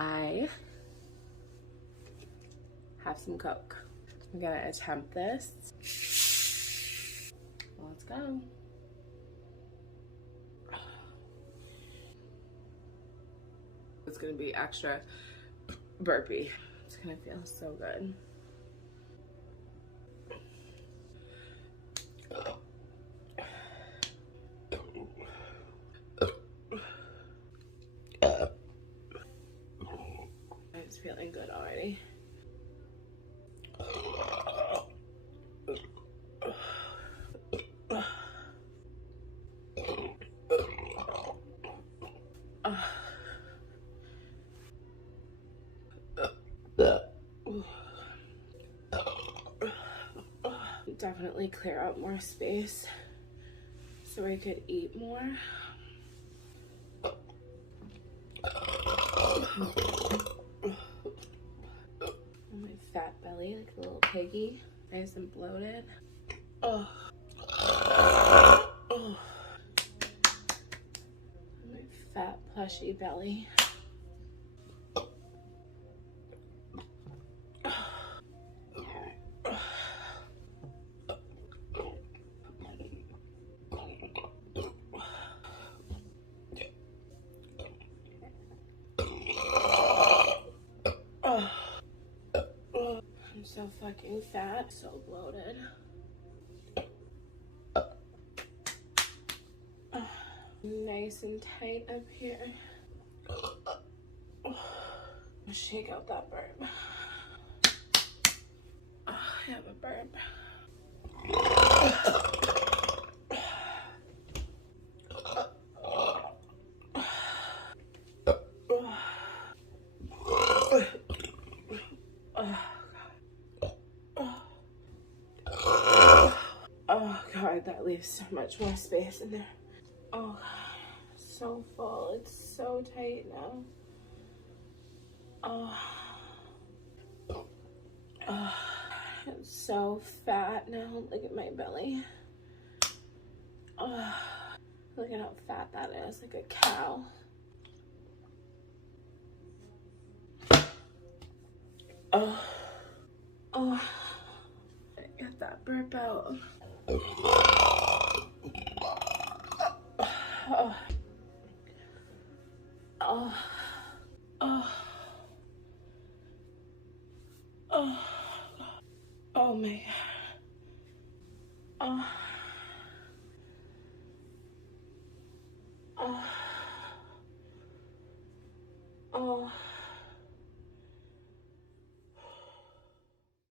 I have some Coke. I'm gonna attempt this. Let's go. It's gonna be extra burpy. It's gonna feel so good. It's feeling good already. Definitely clear up more space so I could eat more. My fat belly like a little piggy, nice and bloated. Oh. Oh. My fat plushy belly. I'm so fucking fat, so bloated. Nice and tight up here. Shake out that burp. I have a burp. Oh God, that leaves so much more space in there. Oh, so full. It's so tight now. Oh, I'm so fat now. Look at my belly. Oh, look at how fat that is, like a cow. Oh, oh, get that burp out. Oh, oh, oh, oh, oh, oh my God. Oh, oh, oh.